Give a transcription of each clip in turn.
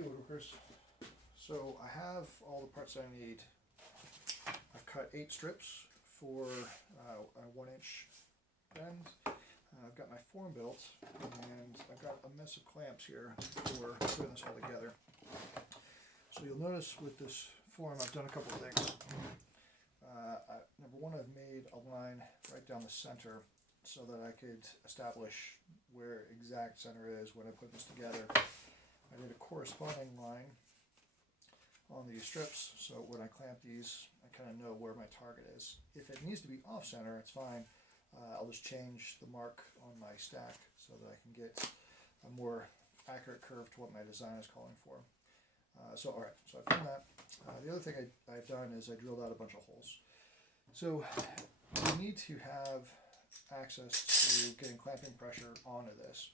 Hey woodworkers, so I have all the parts I need. I've cut 8 strips for a 1-inch bend. I've got my form built, and I've got a mess of clamps here for putting this all together. So you'll notice with this form I've done a couple of things. Number one, I've made a line right down the center so that I could establish where exact center is when I put this together. I did a corresponding line on these strips, so when I clamp these, I kind of know where my target is. If it needs to be off center, it's fine. I'll just change the mark on my stack so that I can get a more accurate curve to what my design is calling for. Alright, so I've done that. The other thing I've done is I drilled out a bunch of holes. So you need to have access to getting clamping pressure onto this.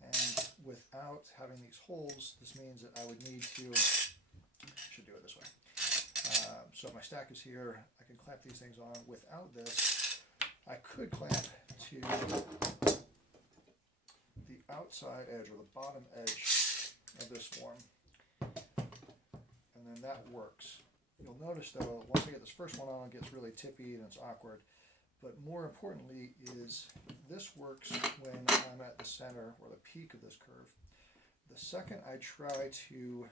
And without having these holes, this means that I would need to, should do it this way. So my stack is here, I can clamp these things on. Without this, I could clamp to the outside edge or the bottom edge of this form. And then that works. You'll notice though, once I get this first one on, it gets really tippy and it's awkward. But more importantly is this works when I'm at the center or the peak of this curve. The second I try to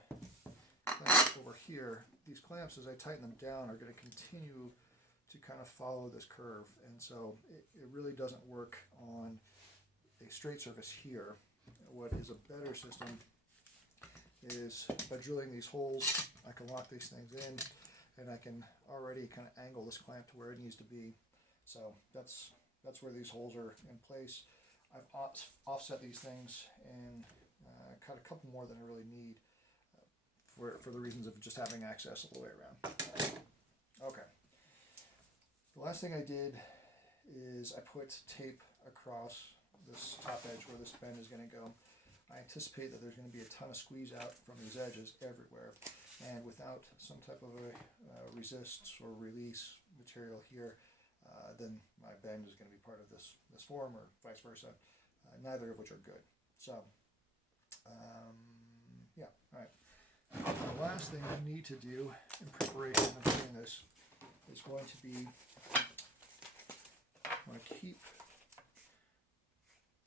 clamp over here, these clamps, as I tighten them down, are going to continue to kind of follow this curve. And so it really doesn't work on a straight surface here. What is a better system is by drilling these holes, I can lock these things in and I can already kind of angle this clamp to where it needs to be. So that's where these holes are in place. I've offset these things and cut a couple more than I really need for the reasons of just having access all the way around. Okay. The last thing I did is I put tape across this top edge where this bend is going to go. I anticipate that there's going to be a ton of squeeze out from these edges everywhere, and without some type of a resist or release material here, then my bend is going to be part of this form, or vice versa, neither of which are good. So, yeah, all right. The last thing you need to do in preparation of doing this is going to be, I want to keep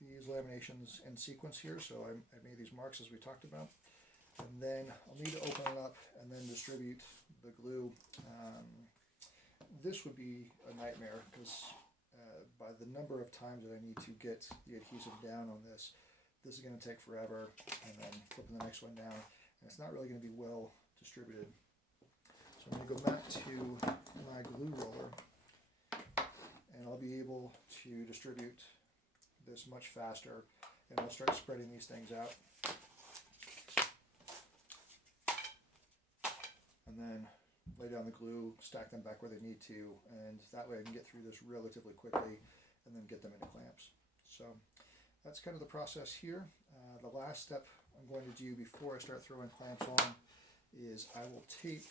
these laminations in sequence here, so I made these marks as we talked about, and then I'll need to open it up and then distribute the glue. This would be a nightmare because by the number of times that I need to get the adhesive down on this is going to take forever, and then flipping the next one down, and it's not really going to be well distributed. So I'm going to go back to my glue roller, and I'll be able to distribute this much faster, and I'll start spreading these things out, and then lay down the glue, stack them back where they need to, and that way I can get through this relatively quickly and then get them into clamps. So that's kind of the process here. The last step I'm going to do before I start throwing clamps on is I will tape.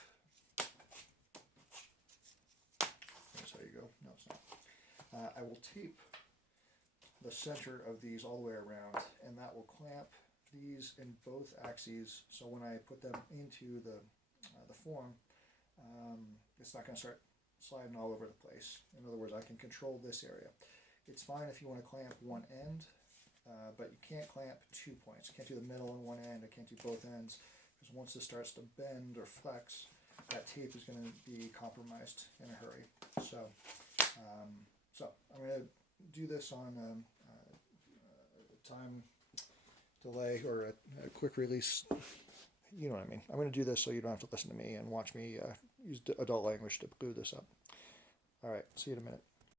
That's how you go. No, it's not. I will tape the center of these all the way around, and that will clamp these in both axes, so when I put them into the form, it's not going to start sliding all over the place. In other words, I can control this area. It's fine if you want to clamp one end, but you can't clamp 2 points. You can't do the middle and one end. I can't do both ends, because once this starts to bend or flex, that tape is going to be compromised in a hurry. So I'm going to do this on a time delay or a quick release. You know what I mean. I'm going to do this so you don't have to listen to me and watch me use adult language to glue this up. All right, see you in a minute.